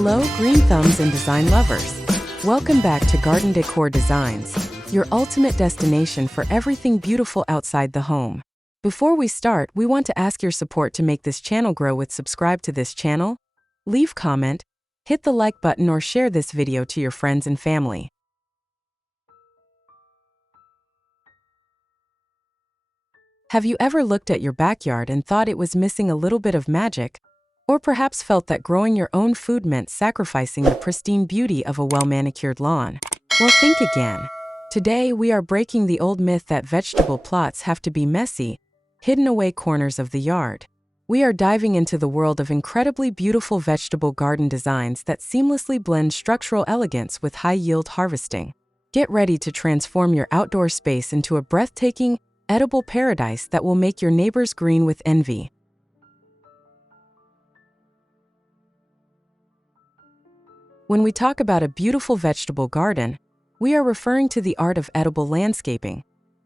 Hello, green thumbs and design lovers. Welcome back to Garden Decor Designs, your ultimate destination for everything beautiful outside the home. Before we start, we want to ask your support to make this channel grow with subscribe to this channel, leave comment, hit the like button or share this video to your friends and family. Have you ever looked at your backyard and thought it was missing a little bit of magic? Or perhaps felt that growing your own food meant sacrificing the pristine beauty of a well-manicured lawn? Well, think again. Today, we are breaking the old myth that vegetable plots have to be messy, hidden away corners of the yard. We are diving into the world of incredibly beautiful vegetable garden designs that seamlessly blend structural elegance with high-yield harvesting. Get ready to transform your outdoor space into a breathtaking, edible paradise that will make your neighbors green with envy. When we talk about a beautiful vegetable garden, we are referring to the art of edible landscaping,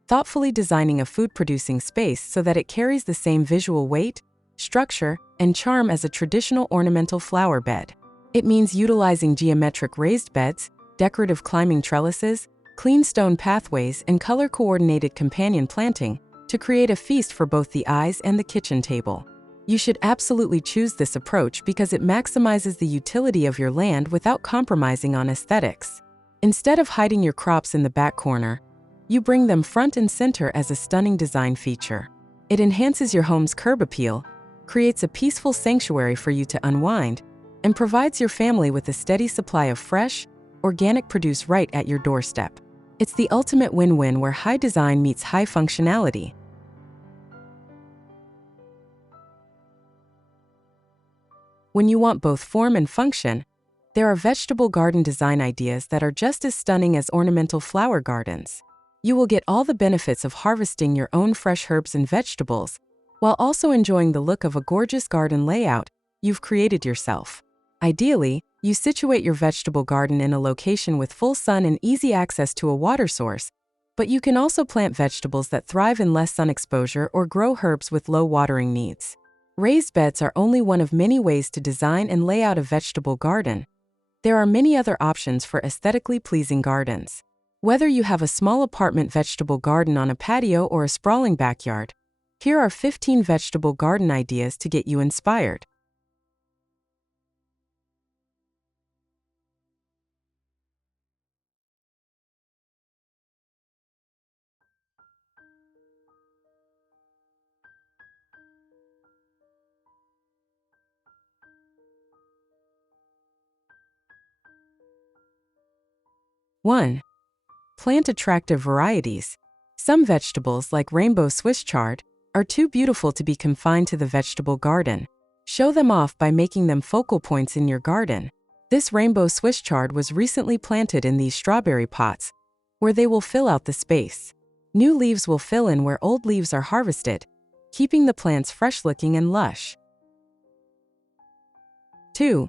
thoughtfully designing a food-producing space so that it carries the same visual weight, structure, and charm as a traditional ornamental flower bed. It means utilizing geometric raised beds, decorative climbing trellises, clean stone pathways, and color-coordinated companion planting to create a feast for both the eyes and the kitchen table. You should absolutely choose this approach because it maximizes the utility of your land without compromising on aesthetics. Instead of hiding your crops in the back corner, you bring them front and center as a stunning design feature. It enhances your home's curb appeal, creates a peaceful sanctuary for you to unwind, and provides your family with a steady supply of fresh, organic produce right at your doorstep. It's the ultimate win-win where high design meets high functionality. When you want both form and function, there are vegetable garden design ideas that are just as stunning as ornamental flower gardens. You will get all the benefits of harvesting your own fresh herbs and vegetables, while also enjoying the look of a gorgeous garden layout you've created yourself. Ideally, you situate your vegetable garden in a location with full sun and easy access to a water source, but you can also plant vegetables that thrive in less sun exposure or grow herbs with low watering needs. Raised beds are only one of many ways to design and lay out a vegetable garden. There are many other options for aesthetically pleasing gardens. Whether you have a small apartment vegetable garden on a patio or a sprawling backyard, here are 15 vegetable garden ideas to get you inspired. One. Plant attractive varieties. Some vegetables, like rainbow Swiss chard, are too beautiful to be confined to the vegetable garden. Show them off by making them focal points in your garden. This rainbow Swiss chard was recently planted in these strawberry pots, where they will fill out the space. New leaves will fill in where old leaves are harvested, keeping the plants fresh-looking and lush. 2.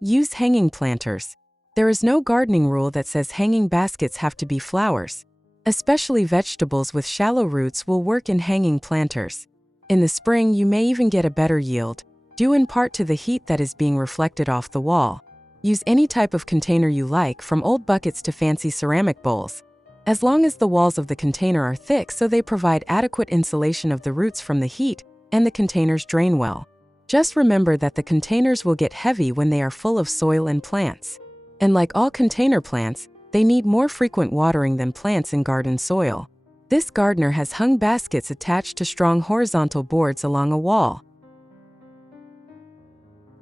Use hanging planters. There is no gardening rule that says hanging baskets have to be flowers. Especially vegetables with shallow roots will work in hanging planters. In the spring, you may even get a better yield, due in part to the heat that is being reflected off the wall. Use any type of container you like, from old buckets to fancy ceramic bowls, as long as the walls of the container are thick so they provide adequate insulation of the roots from the heat and the containers drain well. Just remember that the containers will get heavy when they are full of soil and plants. And like all container plants, they need more frequent watering than plants in garden soil. This gardener has hung baskets attached to strong horizontal boards along a wall.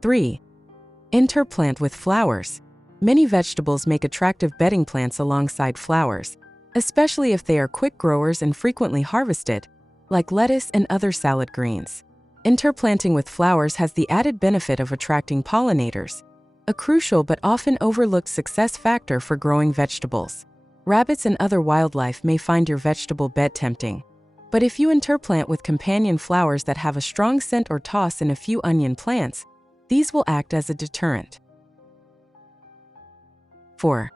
3. Interplant with flowers. Many vegetables make attractive bedding plants alongside flowers, especially if they are quick growers and frequently harvested, like lettuce and other salad greens. Interplanting with flowers has the added benefit of attracting pollinators, a crucial but often overlooked success factor for growing vegetables. Rabbits and other wildlife may find your vegetable bed tempting, but if you interplant with companion flowers that have a strong scent or toss in a few onion plants, these will act as a deterrent. 4.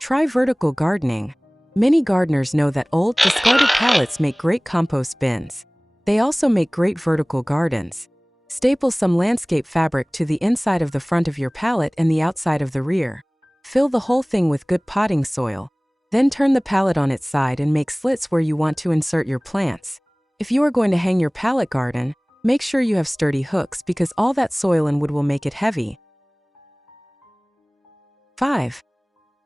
Try vertical gardening. Many gardeners know that old, discarded pallets make great compost bins. They also make great vertical gardens. Staple some landscape fabric to the inside of the front of your pallet and the outside of the rear. Fill the whole thing with good potting soil. Then turn the pallet on its side and make slits where you want to insert your plants. If you are going to hang your pallet garden, make sure you have sturdy hooks because all that soil and wood will make it heavy. 5.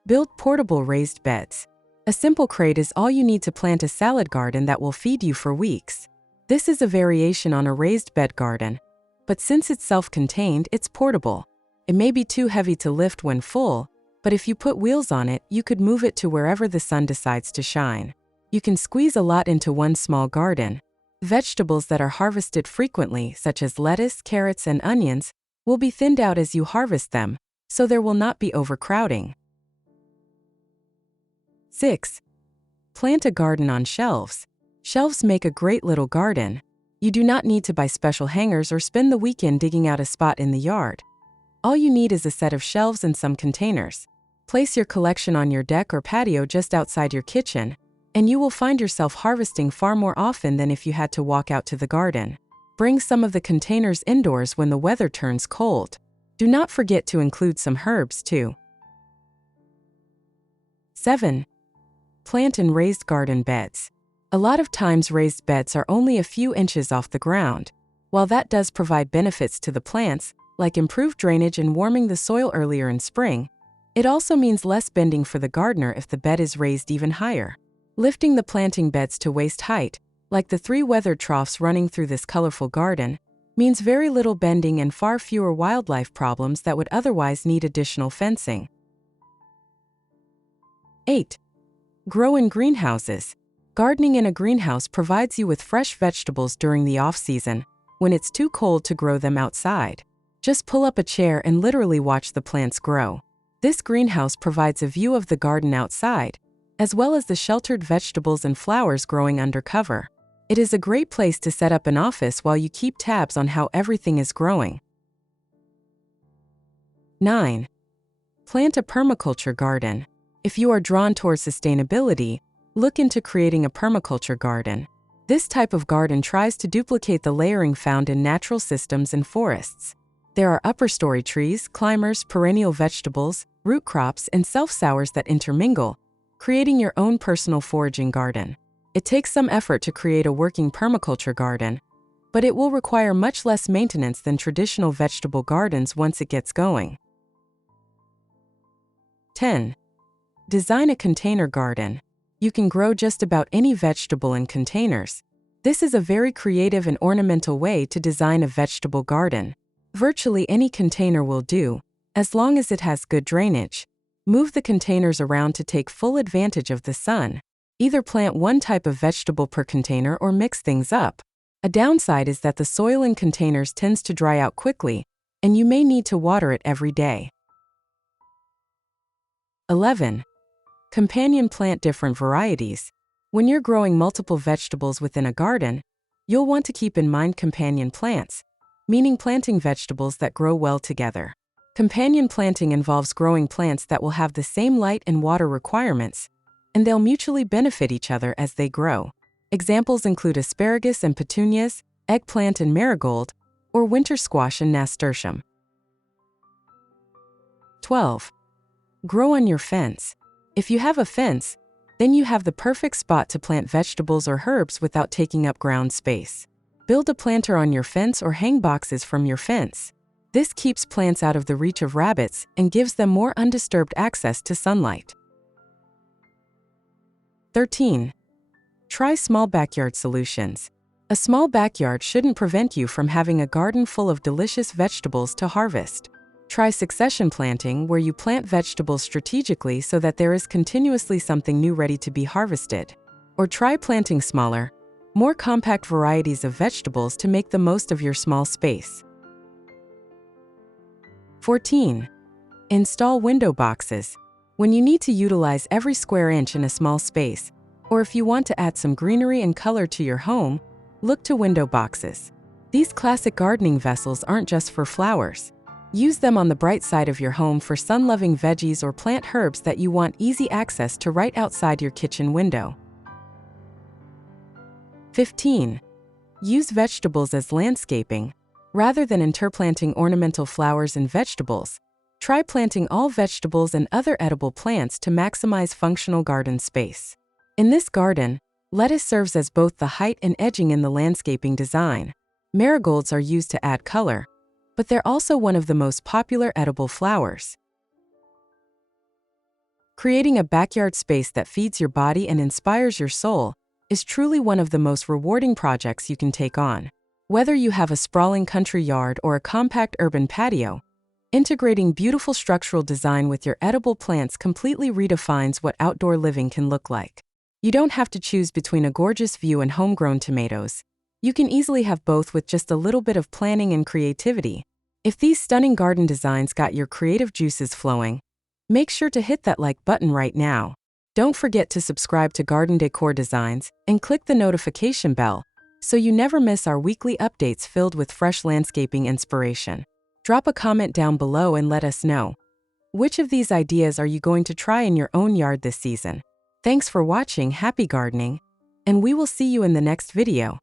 Build portable raised beds. A simple crate is all you need to plant a salad garden that will feed you for weeks. This is a variation on a raised bed garden, but since it's self-contained, it's portable. It may be too heavy to lift when full, but if you put wheels on it, you could move it to wherever the sun decides to shine. You can squeeze a lot into one small garden. Vegetables that are harvested frequently, such as lettuce, carrots, and onions, will be thinned out as you harvest them, so there will not be overcrowding. 6. Plant a garden on shelves. Shelves make a great little garden. You do not need to buy special hangers or spend the weekend digging out a spot in the yard. All you need is a set of shelves and some containers. Place your collection on your deck or patio just outside your kitchen, and you will find yourself harvesting far more often than if you had to walk out to the garden. Bring some of the containers indoors when the weather turns cold. Do not forget to include some herbs too. 7. Plant in raised garden beds. A lot of times raised beds are only a few inches off the ground. While that does provide benefits to the plants, like improved drainage and warming the soil earlier in spring, it also means less bending for the gardener if the bed is raised even higher. Lifting the planting beds to waist height, like the 3 weathered troughs running through this colorful garden, means very little bending and far fewer wildlife problems that would otherwise need additional fencing. 8. Grow in greenhouses. Gardening in a greenhouse provides you with fresh vegetables during the off-season, when it's too cold to grow them outside. Just pull up a chair and literally watch the plants grow. This greenhouse provides a view of the garden outside, as well as the sheltered vegetables and flowers growing under cover. It is a great place to set up an office while you keep tabs on how everything is growing. 9. Plant a permaculture garden. If you are drawn towards sustainability, look into creating a permaculture garden. This type of garden tries to duplicate the layering found in natural systems and forests. There are upper-story trees, climbers, perennial vegetables, root crops, and self-sowers that intermingle, creating your own personal foraging garden. It takes some effort to create a working permaculture garden, but it will require much less maintenance than traditional vegetable gardens once it gets going. 10. Design a container garden. You can grow just about any vegetable in containers. This is a very creative and ornamental way to design a vegetable garden. Virtually any container will do, as long as it has good drainage. Move the containers around to take full advantage of the sun. Either plant one type of vegetable per container or mix things up. A downside is that the soil in containers tends to dry out quickly, and you may need to water it every day. 11. Companion plant different varieties. When you're growing multiple vegetables within a garden, you'll want to keep in mind companion plants, meaning planting vegetables that grow well together. Companion planting involves growing plants that will have the same light and water requirements, and they'll mutually benefit each other as they grow. Examples include asparagus and petunias, eggplant and marigold, or winter squash and nasturtium. 12. Grow on your fence. If you have a fence, then you have the perfect spot to plant vegetables or herbs without taking up ground space. Build a planter on your fence or hang boxes from your fence. This keeps plants out of the reach of rabbits and gives them more undisturbed access to sunlight. 13. Try small backyard solutions. A small backyard shouldn't prevent you from having a garden full of delicious vegetables to harvest. Try succession planting, where you plant vegetables strategically so that there is continuously something new ready to be harvested. Or try planting smaller, more compact varieties of vegetables to make the most of your small space. 14. Install window boxes. When you need to utilize every square inch in a small space, or if you want to add some greenery and color to your home, look to window boxes. These classic gardening vessels aren't just for flowers. Use them on the bright side of your home for sun-loving veggies or plant herbs that you want easy access to right outside your kitchen window. 15. Use vegetables as landscaping. Rather than interplanting ornamental flowers and vegetables, try planting all vegetables and other edible plants to maximize functional garden space. In this garden, lettuce serves as both the height and edging in the landscaping design. Marigolds are used to add color, but they're also one of the most popular edible flowers. Creating a backyard space that feeds your body and inspires your soul is truly one of the most rewarding projects you can take on. Whether you have a sprawling country yard or a compact urban patio, integrating beautiful structural design with your edible plants completely redefines what outdoor living can look like. You don't have to choose between a gorgeous view and homegrown tomatoes. You can easily have both with just a little bit of planning and creativity. If these stunning garden designs got your creative juices flowing, make sure to hit that like button right now. Don't forget to subscribe to Garden Decor Designs and click the notification bell so you never miss our weekly updates filled with fresh landscaping inspiration. Drop a comment down below and let us know, which of these ideas are you going to try in your own yard this season? Thanks for watching, happy gardening, and we will see you in the next video.